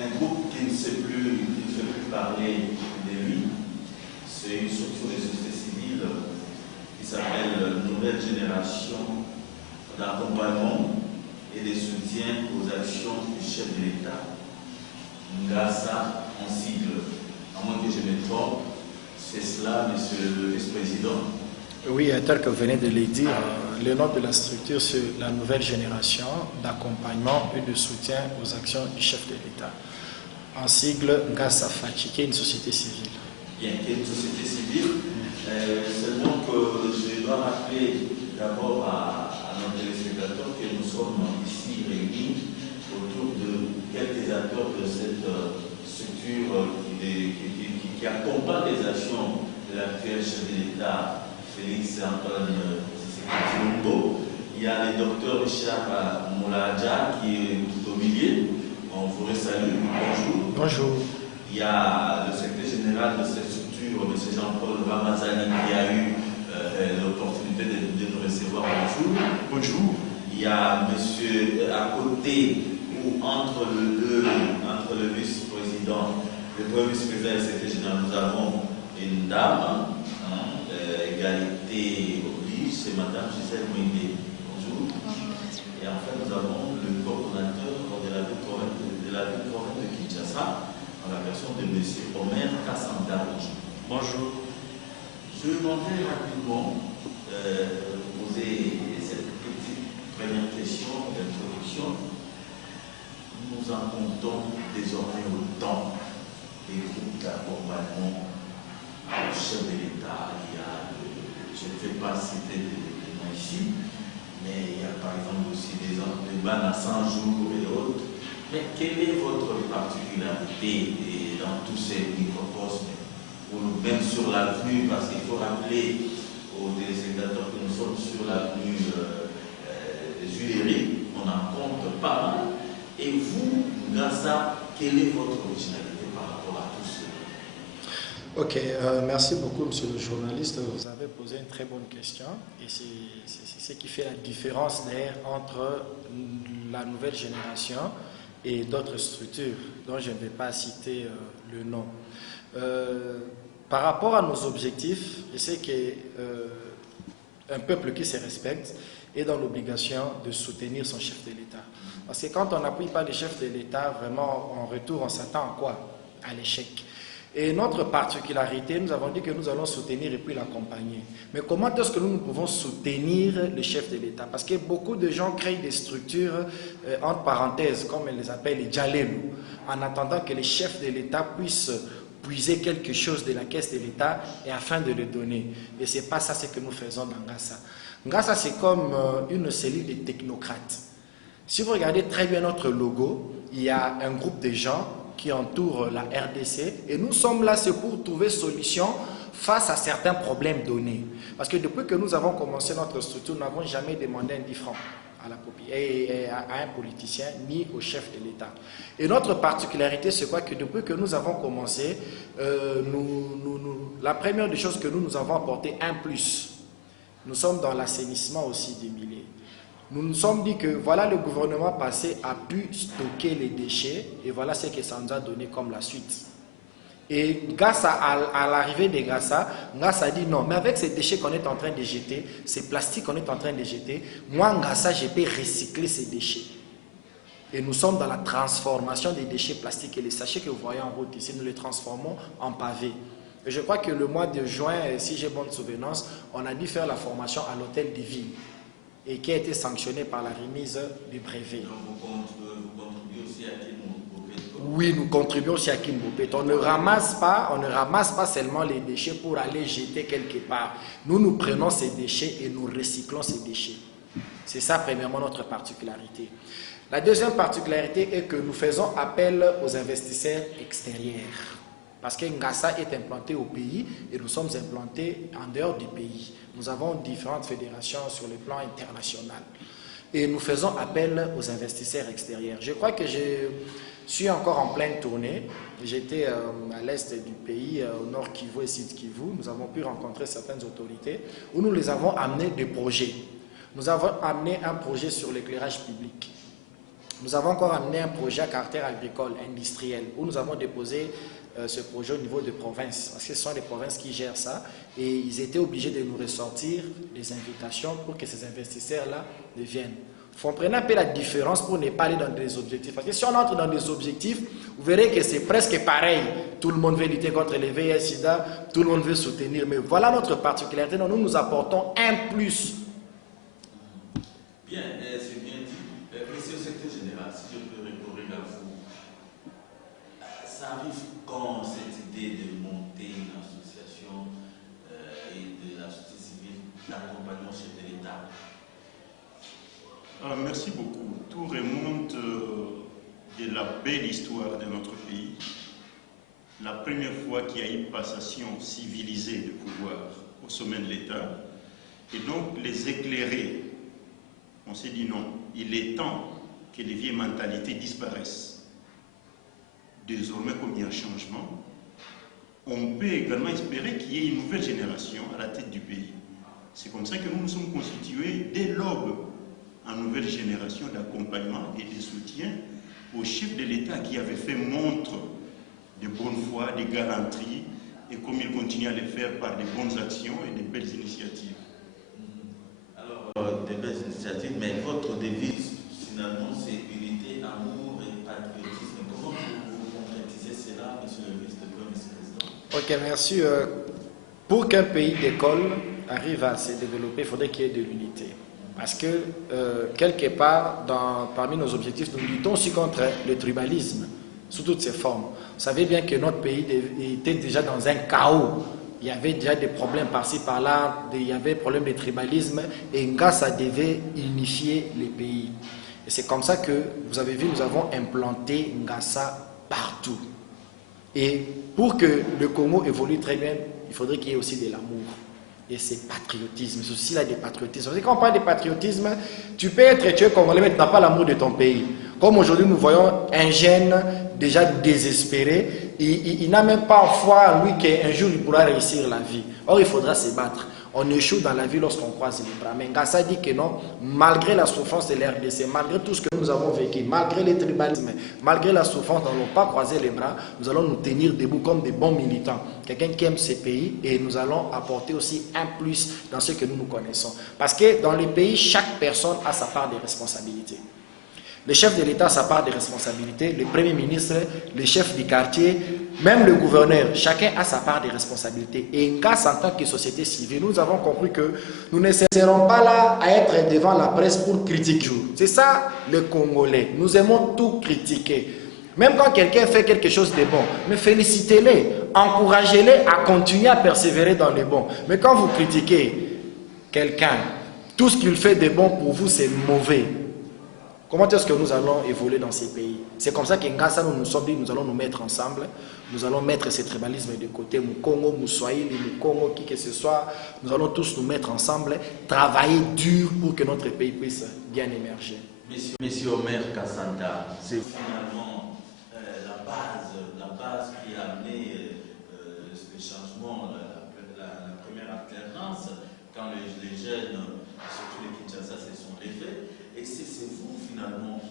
un groupe qui ne fait plus parler de lui. C'est une structure de société civile qui s'appelle Nouvelle Génération d'accompagnement et de soutien aux actions du chef de l'État. Ngassa, en sigle, à moins que je me trompe, c'est cela, monsieur le vice-président. Oui, tel que vous venez de le dire, le nom de la structure, c'est la Nouvelle Génération d'accompagnement et de soutien aux actions du chef de l'État. En sigle, Ngassa Fachi, qui est une société civile. Bien, qui est une société civile. Seulement que je dois rappeler d'abord à nos téléspectateurs que nous sommes ici réunis autour de quelques acteurs de cette structure qui accompagne les actions de l'actuel chef de l'État, Félix Antoine Tshisekedi. Il y a le docteur Richard Moulaja qui est tout au milieu. On vous salue. Bonjour. Bonjour. Il y a le secrétaire général de cette structure, M. Jean-Paul Ramazani, qui a eu l'opportunité de nous recevoir. Bonjour. Bonjour. Il y a monsieur à côté ou entre le vice-président, le premier vice-président et le secrétaire général, nous avons une dame, égalité oblige, c'est madame Gisèle Mwinde. Bonjour. Et enfin, nous avons le coordonnateur de la ville province de Kinshasa, en la personne de M. Omer Kassanda. Bonjour. Je m'en vais rapidement poser cette petite première question d'introduction. Nous en comptons désormais autant des groupes d'accompagnement au chef de l'État. Je ne vais pas citer des noms ici, mais il y a par exemple aussi des bannes à 100 jours et autres. Mais quelle est votre particularité dans tous ces microcosmes, ou même sur l'avenue, parce qu'il faut rappeler aux téléspectateurs que nous sommes sur l'avenue des Tuileries, on en compte pas mal. Et vous, Ngassa, quelle est votre originalité par rapport à tout cela? Ok, merci beaucoup, monsieur le journaliste. Vous avez posé une très bonne question et c'est ce qui fait la différence d'ailleurs entre la nouvelle génération et d'autres structures dont je ne vais pas citer le nom. Par rapport à nos objectifs, je sais qu'un peuple qui se respecte est dans l'obligation de soutenir son chef de l'État. Parce que quand on n'appuie pas le chef de l'État, vraiment en retour, on s'attend à quoi? À l'échec. Et notre particularité, nous avons dit que nous allons soutenir et puis l'accompagner. Mais comment est-ce que nous pouvons soutenir le chef de l'État? Parce que beaucoup de gens créent des structures, entre parenthèses, comme ils les appellent les djalelou, en attendant que les chefs de l'État puissent puiser quelque chose de la caisse de l'État et afin de le donner. Et ce n'est pas ça ce que nous faisons dans Ngassa. Ngassa, c'est comme une cellule de technocrates. Si vous regardez très bien notre logo, il y a un groupe de gens qui entoure la RDC et nous sommes là, c'est pour trouver solution face à certains problèmes donnés. Parce que depuis que nous avons commencé notre structure, nous n'avons jamais demandé un 10 francs à un politicien ni au chef de l'État. Et notre particularité, c'est quoi? Que depuis que nous avons commencé, la première des choses que nous avons apporté un plus. Nous sommes dans l'assainissement aussi des milliers. Nous nous sommes dit que voilà, le gouvernement passé a pu stocker les déchets et voilà ce que ça nous a donné comme la suite. Et grâce à l'arrivée de Ngassa a dit non, mais avec ces déchets qu'on est en train de jeter, ces plastiques qu'on est en train de jeter, moi Ngassa, je peux recycler ces déchets. Et nous sommes dans la transformation des déchets plastiques et les sachets que vous voyez en route ici, nous les transformons en pavés. Et je crois que le mois de juin, si j'ai bonne souvenance, on a dû faire la formation à l'hôtel des villes et qui a été sanctionné par la remise du brevet. Donc vous contribuez aussi à Kinmoupé? Oui, nous contribuons aussi à Kinmoupé. On ne ramasse pas seulement les déchets pour aller jeter quelque part. Nous prenons ces déchets et nous recyclons ces déchets. C'est ça, premièrement, notre particularité. La deuxième particularité est que nous faisons appel aux investisseurs extérieurs. Parce que Ngassa est implanté au pays et nous sommes implantés en dehors du pays. Nous avons différentes fédérations sur le plan international. Et nous faisons appel aux investisseurs extérieurs. Je crois que je suis encore en pleine tournée. J'étais à l'est du pays, au nord Kivu et sud Kivu. Nous avons pu rencontrer certaines autorités où nous les avons amenés des projets. Nous avons amené un projet sur l'éclairage public. nous avons encore amené un projet à caractère agricole, industriel, où nous avons déposé ce projet au niveau de provinces, parce que ce sont les provinces qui gèrent ça, et ils étaient obligés de nous ressortir des invitations pour que ces investisseurs-là viennent. Vous comprenez un peu la différence pour ne pas aller dans des objectifs. Parce que si on entre dans des objectifs, vous verrez que c'est presque pareil. Tout le monde veut lutter contre les VIH-Sida, tout le monde veut soutenir. Mais voilà notre particularité. Donc, nous apportons un plus. Bien, c'est bien dit. Mais c'est au secteur général, si je peux recourir à vous. Ça arrive quand cette idée de monter une association et de la société civile d'accompagnement chef de l'État? Merci beaucoup. Tout remonte de la belle histoire de notre pays. La première fois qu'il y a eu passation civilisée de pouvoir au sommet de l'État. Et donc les éclairer, on s'est dit non, il est temps que les vieilles mentalités disparaissent. Désormais, comme il y a un changement, on peut également espérer qu'il y ait une nouvelle génération à la tête du pays. C'est comme ça que nous nous sommes constitués dès l'aube en nouvelle génération d'accompagnement et de soutien au chef de l'État qui avait fait montre de bonne foi, de galanterie, et comme il continue à le faire par de bonnes actions et de belles initiatives. Alors, des belles initiatives, mais votre devise, finalement, c'est unité, amour et patriotisme. Comment vous concrétisez cela, monsieur le Premier Vice-Président? Ok, merci. Pour qu'un pays d'école arrive à se développer, il faudrait qu'il y ait de l'unité. Parce que, quelque part, parmi nos objectifs, nous luttons aussi contre le tribalisme, sous toutes ses formes. Vous savez bien que notre pays était déjà dans un chaos. Il y avait déjà des problèmes par-ci, par-là, il y avait des problèmes de tribalisme, et Ngassa devait unifier les pays. Et c'est comme ça que, vous avez vu, nous avons implanté Ngassa partout. Et pour que le Congo évolue très bien, il faudrait qu'il y ait aussi de l'amour. Et c'est patriotisme, c'est aussi là des patriotismes. Quand on parle de patriotisme, tu peux être tué congolais, mais tu n'as pas l'amour de ton pays. Comme aujourd'hui, nous voyons un jeune déjà désespéré, il n'a même pas foi en lui qu'un jour il pourra réussir la vie. Or, il faudra se battre. On échoue dans la vie lorsqu'on croise les bras. Mais Ngassa dit que non, malgré la souffrance de l'RDC, malgré tout ce que nous avons vécu, malgré les tribalismes, malgré la souffrance, nous n'allons pas croiser les bras, nous allons nous tenir debout comme des bons militants. Quelqu'un qui aime ses pays, et nous allons apporter aussi un plus dans ce que nous connaissons. Parce que dans les pays, chaque personne a sa part de responsabilité. Le chef de l'État a sa part de responsabilité, le Premier ministre, le chef du quartier, même le gouverneur, chacun a sa part de responsabilité. Et Ngassa, en tant que société civile, nous avons compris que nous ne serons pas là à être devant la presse pour critiquer. C'est ça le Congolais. Nous aimons tout critiquer. Même quand quelqu'un fait quelque chose de bon, mais félicitez-les, encouragez-les à continuer à persévérer dans le bon. Mais quand vous critiquez quelqu'un, tout ce qu'il fait de bon pour vous, c'est mauvais. Comment est-ce que nous allons évoluer dans ces pays? C'est comme ça que Ngassa, nous nous sommes dit, nous allons nous mettre ensemble, nous allons mettre ce tribalisme de côté, Mukongo, Moussoaïli, Mukongo, qui que ce soit, nous allons tous nous mettre ensemble, travailler dur pour que notre pays puisse bien émerger. Monsieur Omer Kassanda, c'est finalement la base qui a amené le changement, la première alternance, quand les jeunes, surtout les Kinshasa, se sont levés. Et c'est vous finalement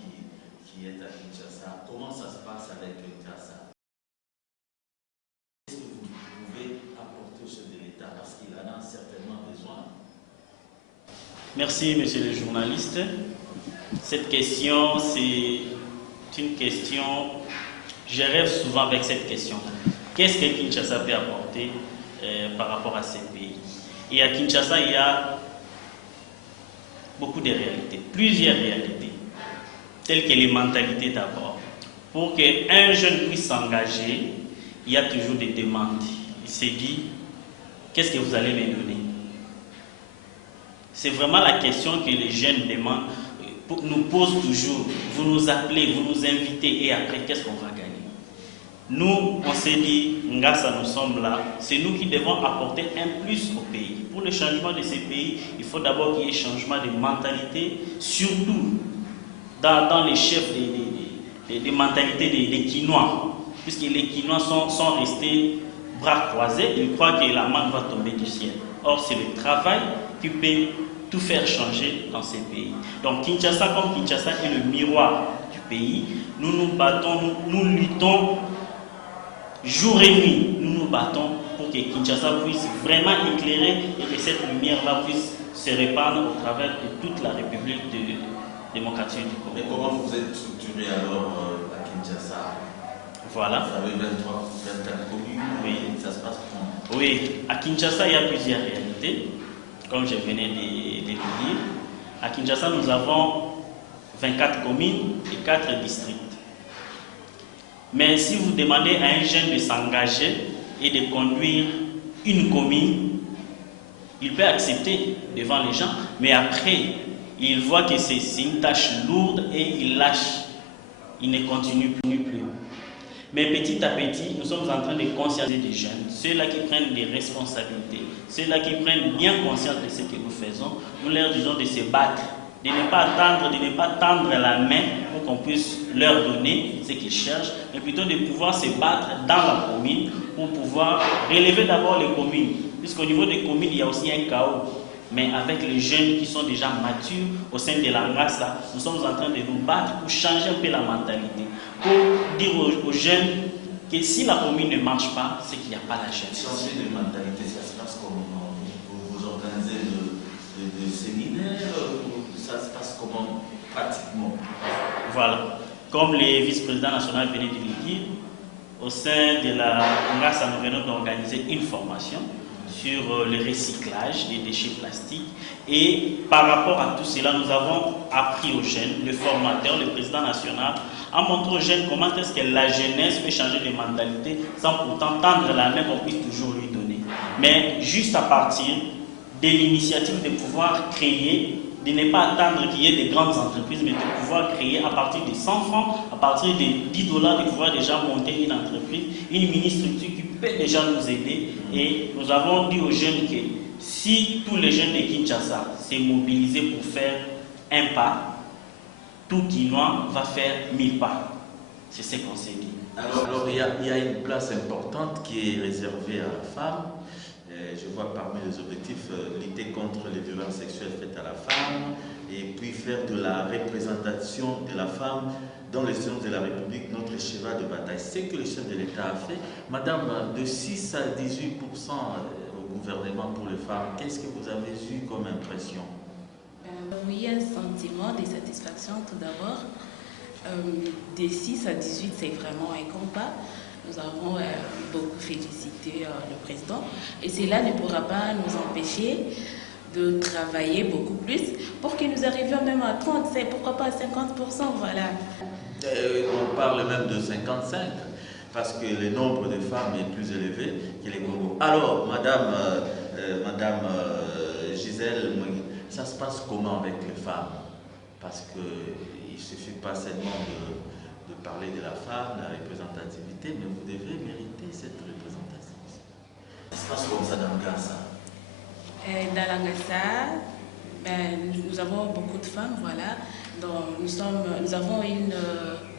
qui êtes à Kinshasa. Comment ça se passe avec Kinshasa? Qu'est-ce que vous pouvez apporter au chef de l'État parce qu'il en a certainement besoin? Merci, monsieur le journaliste. Cette question, c'est une question, je rêve souvent avec cette question. Qu'est-ce que Kinshasa peut apporter par rapport à ces pays? Et à Kinshasa, il y a beaucoup de réalités, plusieurs réalités, telles que les mentalités d'abord. Pour qu'un jeune puisse s'engager, il y a toujours des demandes. Il s'est dit, qu'est-ce que vous allez me donner? C'est vraiment la question que les jeunes demandent, nous posent toujours. Vous nous appelez, vous nous invitez, et après, qu'est-ce qu'on va gagner? Nous, on s'est dit, Ngassa, nous sommes là, c'est nous qui devons apporter un plus au pays. Pour le changement de ces pays, il faut d'abord qu'il y ait changement de mentalité, surtout dans les chefs des mentalités des Quinois, puisque les Quinois sont restés bras croisés, ils croient que la manne va tomber du ciel. Or, c'est le travail qui peut tout faire changer dans ces pays. Donc Kinshasa, comme Kinshasa est le miroir du pays. Nous nous battons, nous luttons jour et nuit. Nous nous battons pour que Kinshasa puisse vraiment éclairer et que cette lumière-là puisse se répandre au travers de toute la République démocratique du Congo. Mais comment vous êtes structuré alors à Kinshasa? Voilà. Vous avez 23, 24 communes, oui. Ça se passe comment? Oui, à Kinshasa, il y a plusieurs réalités, comme je venais de le dire. À Kinshasa, nous avons 24 communes et 4 districts. Mais si vous demandez à un jeune de s'engager et de conduire une commune, il peut accepter devant les gens, mais après, il voit que c'est une tâche lourde et il lâche. Il ne continue plus. Mais petit à petit, nous sommes en train de conscientiser des jeunes, ceux-là qui prennent des responsabilités, ceux-là qui prennent bien conscience de ce que nous faisons. Nous leur disons de se battre, de ne pas attendre, de ne pas tendre la main pour qu'on puisse leur donner ce qu'ils cherchent, mais plutôt de pouvoir se battre dans la commune pour pouvoir relever d'abord les communes. Puisqu'au niveau des communes, il y a aussi un chaos. Mais avec les jeunes qui sont déjà matures au sein de la Ngassa, nous sommes en train de nous battre pour changer un peu la mentalité. Pour dire aux jeunes que si la commune ne marche pas, c'est qu'il n'y a pas la jeunesse. Changer de mentalité, ça se passe comment? Vous organisez des séminaires? Ça se passe comment pratiquement? Voilà. Comme le vice-président national venait de le dire, au sein de la Ngassa, nous venons d'organiser une formation sur le recyclage des déchets plastiques. Et par rapport à tout cela, nous avons appris aux jeunes, le formateur, le président national, à montrer aux jeunes comment est-ce que la jeunesse peut changer de mentalité sans pourtant tendre la main qu'on puisse toujours lui donner. Mais juste à partir de l'initiative de pouvoir créer, de ne pas attendre qu'il y ait des grandes entreprises, mais de pouvoir créer à partir de 100 francs, à partir de 10 $, de pouvoir déjà monter une entreprise, une mini-structure qui peut déjà nous aider. Et nous avons dit aux jeunes que si tous les jeunes de Kinshasa s'est mobilisés pour faire un pas, tout Guinois va faire 1000 pas. C'est ce qu'on s'est dit. Alors il y a une place importante qui est réservée à la femme. Je vois parmi les objectifs lutter contre les violences sexuelles faites à la femme et puis faire de la représentation de la femme dans les institutions de la République notre cheval de bataille. C'est ce que le chef de l'État a fait. Madame, de 6 à 18% au gouvernement pour les femmes, qu'est-ce que vous avez eu comme impression? Oui, un sentiment de satisfaction tout d'abord. De 6 à 18, c'est vraiment un grand pas. Nous avons beaucoup félicité le président et cela ne pourra pas nous empêcher de travailler beaucoup plus pour que nous arrivions même à 30, pourquoi pas à 50%, voilà. On parle même de 55 parce que le nombre de femmes est plus élevé que les Congo. Alors, Madame Gisèle, ça se passe comment avec les femmes? Parce qu'il ne suffit pas seulement de parler de la femme, de la représentativité, mais vous devez mériter cette représentation. Ça se passe comme ça dans le Ngassa? Dans la Ngassa, nous avons beaucoup de femmes, voilà. Donc, nous avons une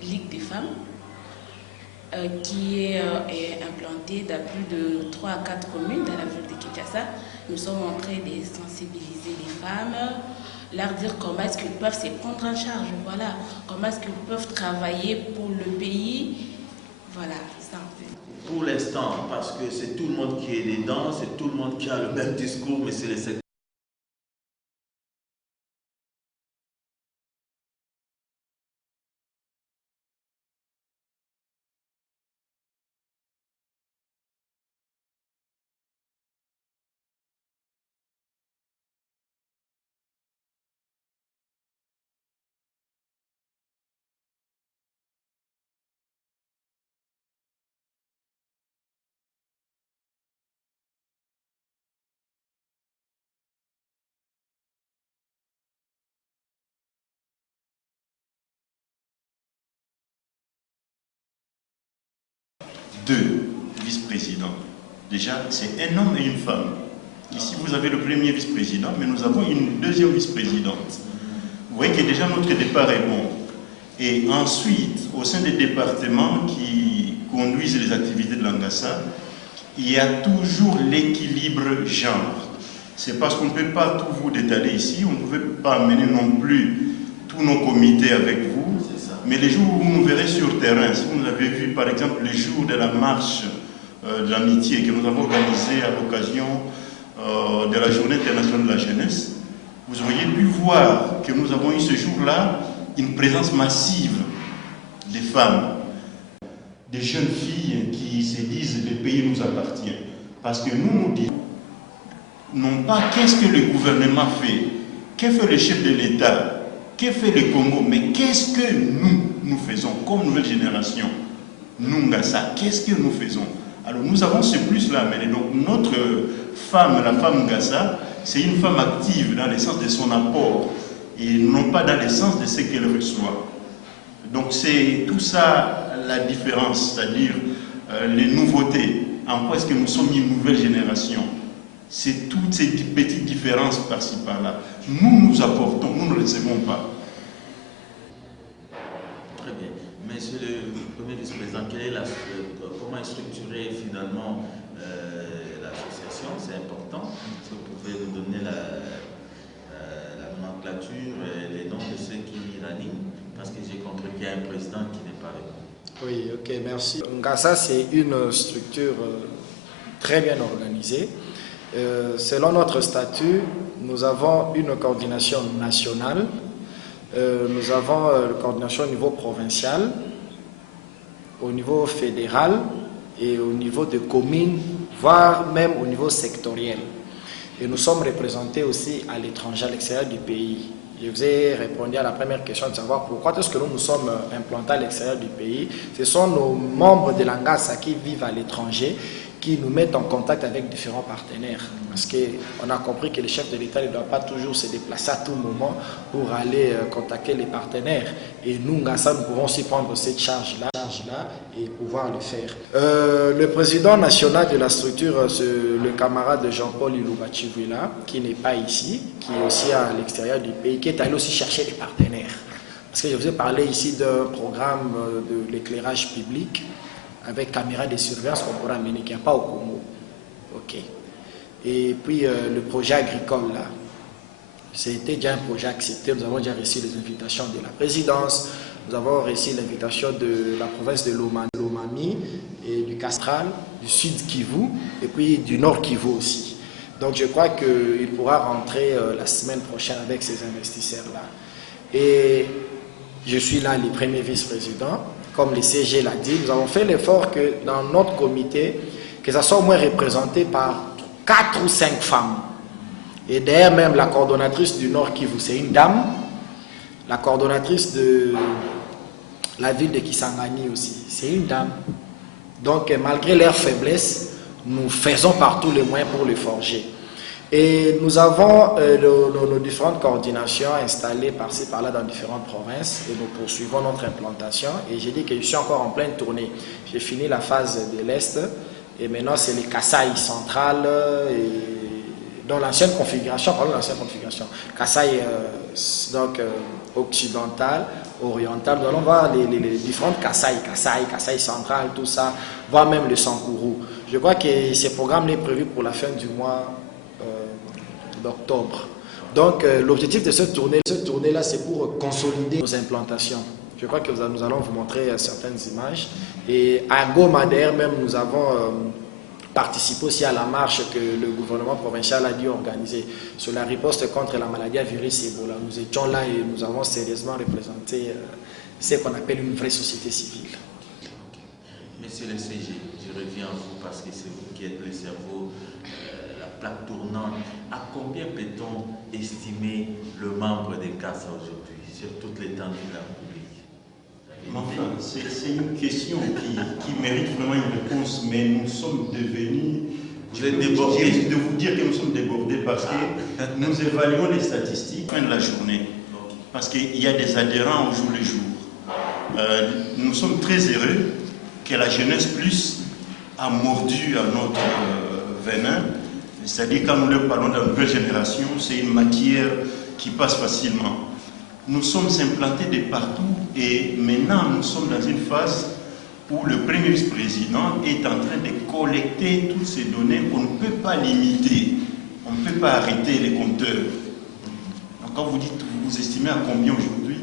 ligue des femmes qui est implantée dans plus de 3 à 4 communes dans la ville de Kinshasa. Nous sommes en train de sensibiliser les femmes, leur dire comment est-ce qu'ils peuvent se prendre en charge, voilà, comment est-ce qu'ils peuvent travailler pour le pays, voilà, ça un peu. Pour l'instant, parce que c'est tout le monde qui est dedans, c'est tout le monde qui a le même discours, mais c'est les secteurs. Deux vice-présidents. Déjà, c'est un homme et une femme. Ici, vous avez le premier vice-président, mais nous avons une deuxième vice-présidente. Vous voyez que déjà notre départ est bon. Et ensuite, au sein des départements qui conduisent les activités de l'Angassa, il y a toujours l'équilibre genre. C'est parce qu'on ne peut pas tout vous détailler ici, on ne pouvait pas amener non plus tous nos comités avec vous, Mais les jours où vous nous verrez sur terrain, si vous avez vu par exemple les jours de la marche de l'amitié que nous avons organisée à l'occasion de la Journée internationale de la jeunesse, vous auriez pu voir que nous avons eu ce jour-là une présence massive des femmes, des jeunes filles qui se disent le pays nous appartient. Parce que nous disons non pas qu'est-ce que le gouvernement fait, que fait le chef de l'État, que fait le Congo, mais qu'est-ce que nous faisons comme nouvelle génération. Nous, Ngassa, qu'est-ce que nous faisons? Alors nous avons ce plus-là, mais donc notre femme, la femme Ngassa, c'est une femme active dans le sens de son apport et non pas dans le sens de ce qu'elle reçoit. Donc c'est tout ça la différence, c'est-à-dire les nouveautés. En quoi est-ce que nous sommes une nouvelle génération? C'est toutes ces petites différences par-ci par-là. Nous apportons, nous ne recevons pas. Très bien. Monsieur le Premier vice-président, comment est structurée finalement l'association? C'est important. Est-ce que vous pouvez nous donner la nomenclature et les noms de ceux qui l'animent? Parce que j'ai compris qu'il y a un président qui n'est pas avec nous. Oui, ok, merci. Ngassa, c'est une structure très bien organisée. Selon notre statut, nous avons une coordination nationale, nous avons une coordination au niveau provincial, au niveau fédéral et au niveau de communes, voire même au niveau sectoriel. Et nous sommes représentés aussi à l'étranger, à l'extérieur du pays. Je vous ai répondu à la première question de savoir pourquoi est-ce que nous sommes implantés à l'extérieur du pays. Ce sont nos membres de l'Angassa qui vivent à l'étranger qui nous mettent en contact avec différents partenaires. Parce qu'on a compris que le chef de l'État ne doit pas toujours se déplacer à tout moment pour aller contacter les partenaires. Et nous, Ngassa, nous pouvons aussi prendre cette charge-là et pouvoir le faire. Le président national de la structure, le camarade Jean-Paul Ilouba-Chivouila, qui n'est pas ici, qui est aussi à l'extérieur du pays, qui est allé aussi chercher des partenaires. Parce que je vous ai parlé ici d'un programme de l'éclairage public avec caméra de surveillance qu'on pourra mener, qui n'y a pas au Congo. Ok. Et puis le projet agricole, là, c'était déjà un projet accepté. Nous avons déjà reçu les invitations de la présidence, nous avons reçu l'invitation de la province de Lomami et du Castral, du sud Kivu, et puis du nord Kivu aussi. Donc je crois qu'il pourra rentrer la semaine prochaine avec ces investisseurs-là. Et je suis là, le premier vice-président. Comme le CG l'a dit, nous avons fait l'effort que dans notre comité, que ça soit au moins représenté par 4 ou 5 femmes. Et d'ailleurs, même la coordonnatrice du Nord Kivu, c'est une dame. La coordonnatrice de la ville de Kisangani aussi, c'est une dame. Donc, malgré leur faiblesse, nous faisons par tous les moyens pour les forger. Et nous avons nos différentes coordinations installées par-ci, par-là dans différentes provinces et nous poursuivons notre implantation. Et j'ai dit que je suis encore en pleine tournée. J'ai fini la phase de l'Est et maintenant c'est les Kasaï centrales et dans l'ancienne configuration, pardon, l'ancienne configuration. Kasaï occidentale, orientale. Nous allons voir les différentes Kasaï centrales, tout ça, voire même le Sankourou. Je crois que ce programme est prévu pour la fin du mois d'octobre. Donc l'objectif de cette tournée-là, c'est pour consolider nos implantations. Je crois que nous allons vous montrer certaines images. Et à Goma, d'ailleurs, même, nous avons participé aussi à la marche que le gouvernement provincial a dû organiser sur la riposte contre la maladie à virus Ebola. Nous étions là et nous avons sérieusement représenté ce qu'on appelle une vraie société civile. Monsieur le CG, je reviens à vous parce que c'est vous qui êtes le cerveau, la plaque tournante. À combien peut-on estimer le membre des CASA aujourd'hui sur toute l'étendue de la République? Enfin, c'est une question qui mérite vraiment une réponse, mais nous sommes devenus... Vous êtes débordés. Je risque de vous dire que nous sommes débordés parce que nous évaluons les statistiques fin de la journée. Parce qu'il y a des adhérents au jour le jour. Nous sommes très heureux que la jeunesse plus a mordu à notre venin. C'est-à-dire quand nous leur parlons de la nouvelle génération, c'est une matière qui passe facilement. Nous sommes implantés de partout et maintenant nous sommes dans une phase où le premier vice-président est en train de collecter toutes ces données qu'on ne peut pas limiter. On ne peut pas arrêter les compteurs. Donc quand vous dites, vous estimez à combien aujourd'hui,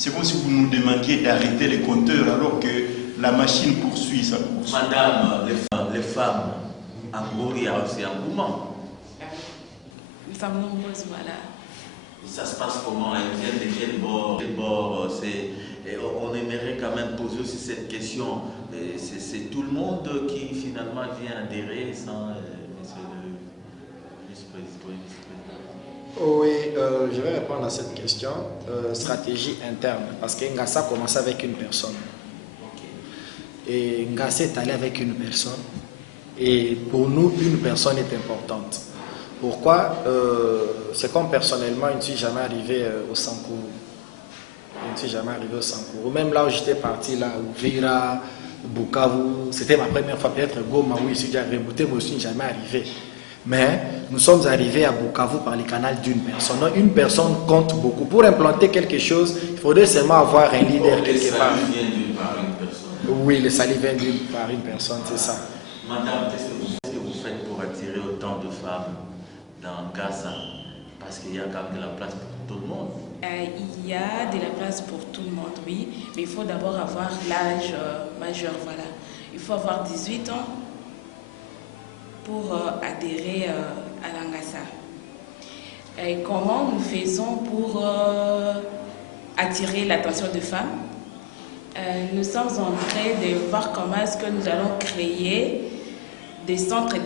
C'est comme si vous nous demandiez d'arrêter les compteurs alors que la machine poursuit sa course. Madame, les femmes, en gros, il y a aussi un mouvement. Les femmes nombreuses, voilà. Ça se passe comment? Elles viennent de quel bord? On aimerait quand même poser aussi cette question. C'est tout le monde qui finalement vient adhérer sans monsieur le vice-président. Oui, je vais répondre à cette question. Stratégie interne, parce que Ngassa commence avec une personne. Et Ngassa est allé avec une personne. Et pour nous, une personne est importante. Pourquoi? C'est comme personnellement, je ne suis jamais arrivé au Sankourou. Je ne suis jamais arrivé au Sankourou. Même là où j'étais parti, là, Uvira, Bukavu, c'était ma première fois. Peut-être Goma, oui, je suis déjà arrivé. Moi aussi, je ne suis jamais arrivé. Mais nous sommes arrivés à Bukavu par le canal d'une personne. Donc, une personne compte beaucoup. Pour implanter quelque chose, il faudrait seulement avoir un leader quelque part. Le salut vient par une personne. Oui, le salut vient par une personne, c'est ça. Madame, qu'est-ce que vous faites pour attirer autant de femmes dans Ngassa? Parce qu'il y a quand même de la place pour tout le monde. Il y a de la place pour tout le monde, oui. Mais il faut d'abord avoir l'âge majeur, voilà. Il faut avoir 18 ans pour adhérer à l'Angassa. Comment nous faisons pour attirer l'attention des femmes? Nous sommes en train de voir comment est-ce que nous allons créer des centres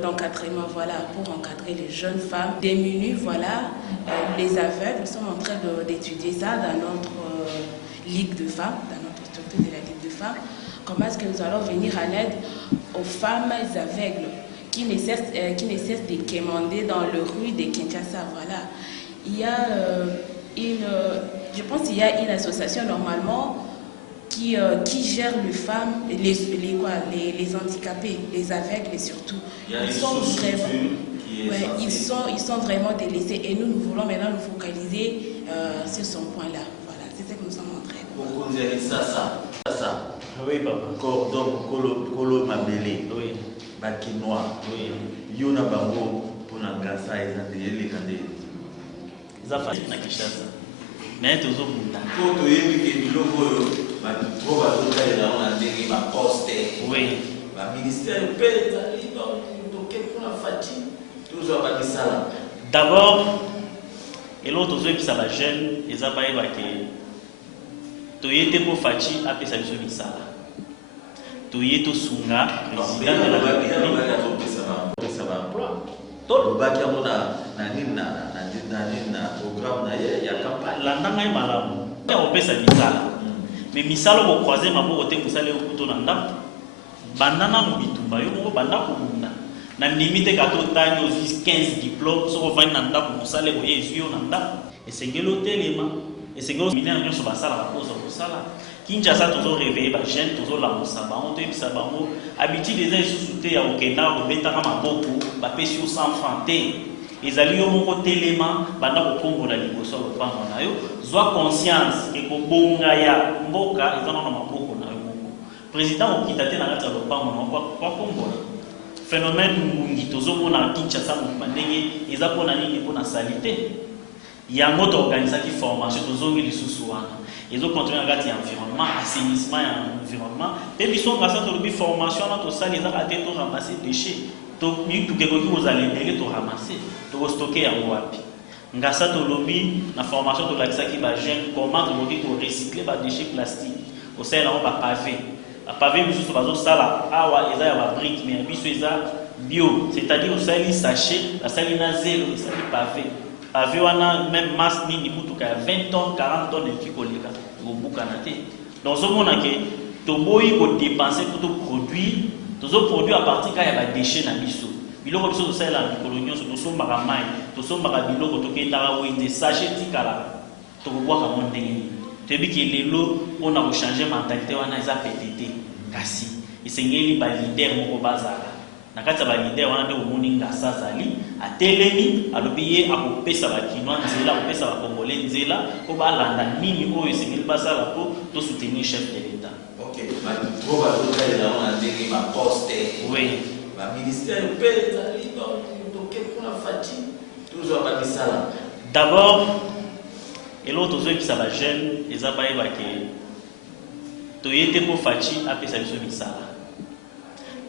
d'encadrement, voilà, pour encadrer les jeunes femmes démunies, voilà, les aveugles. Nous sommes en train d'étudier ça dans notre ligue de femmes, dans notre structure de la ligue de femmes. Comment est-ce que nous allons venir en aide aux femmes aveugles qui ne cessent de quémander dans le rue de Kinshasa, voilà. Il y a je pense qu'il y a une association normalement qui gère les femmes, les handicapés, les aveugles surtout. Il y a ils sont vraiment délaissés et nous voulons maintenant nous focaliser sur ce point-là. Voilà, c'est ce que nous sommes en train de voir. Vous avez ça. Oui, papa. Cordon, Kolo Mabele, Oui. Bakinois, Oui. Yona Bango, pour Ngassa et les Kandé. Ils ont fait une Kinshasa. Mais tous au bout. Pour que les logos, trop on a dit ma poste. Oui. Le ministère paie la fatigue. Toujours pas ça. D'abord, et l'autre qui ça va jeune, ils ont pas évacué. Toyete pour Fachi a fait sa mission misala. Toyeto Sunga, président de la République. Ça va emploi. Tout le bac na programme na ya campagne. Landanga est malade. On fait sa misala. Mais misala au croiser ma botte pour saler au couteau landa. Banana mubitumba yo mo banda ko bunda. Na limite ka to tanyo 15 diplômes so va nanda pour saler ko yezio nanda. Et c'est ngelo telema. Et c'est ngelo mineur nyo so basala la cause pour sala. Kinshasa toujours réveillé ba jeune toujours la musaba. On te bisa bango habitude des sous-souté ya okenda ko betaka maboko ba pesi sans fanté. Ezali yo moko telema banda ko kongola liboso ko pango na yo zwa conscience ke ko bonga ya mboka ezana na maboko na yo moko président okitate na ngata lo pango na kwa kongola phénomène mungi tozo mona Kinshasa mo ndenge eza pona nini pona salité ya moto organiser ki formation tozongi lisusu wana ezo continuer ngati environnement assainissement ya environnement et biso ngasa to lobi formation na to sali za ka te to ramasser déchets to mi to keko ki ozalendele to ramasser to stocker yango wapi ngasa to lobi na formation to lakisa ki ba jeune comment to lobi ko recycler ba déchets plastiques au sein là on ba pavé biso bazo sala awa eza ya ba brique mais biso eza bio c'est-à-dire au sali sachet la sali na zéro sali pavé pavé wana même masse nini mutuka ya 20 tonnes 40 tonnes de kikoleka au bukanate donc au monde que to boyi ko dépenser pour to produire tozo produit à partir quand il y a des déchets na biso biloko biso ça la colonion so sombaka mai to sombaka biloko to ketaka wende sachet tikala to boka mondenge tebi ki lelo on a changer mentalité wana za PTT kasi isengeli ba leader moko bazala na kati ba leader wana de omoni ngasa zali atelemi alobiye akopesa ba kinwa nzela akopesa ba kongolais nzela ko balanda nini oyo isengeli bazala po to soutenir chef de l'état. OK, trop va tout là on a dit ma poste. Oui. Ba ministère paie ça donc pour la fatigue toujours pas ça. D'abord Et l'autre qui ça va jeune, ils ont pas évacué. Toyete pour Fachi a fait sa mission Misala.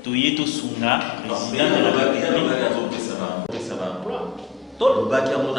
Toyeto Sunga, président de la République. Ça va. Tout le bac à mon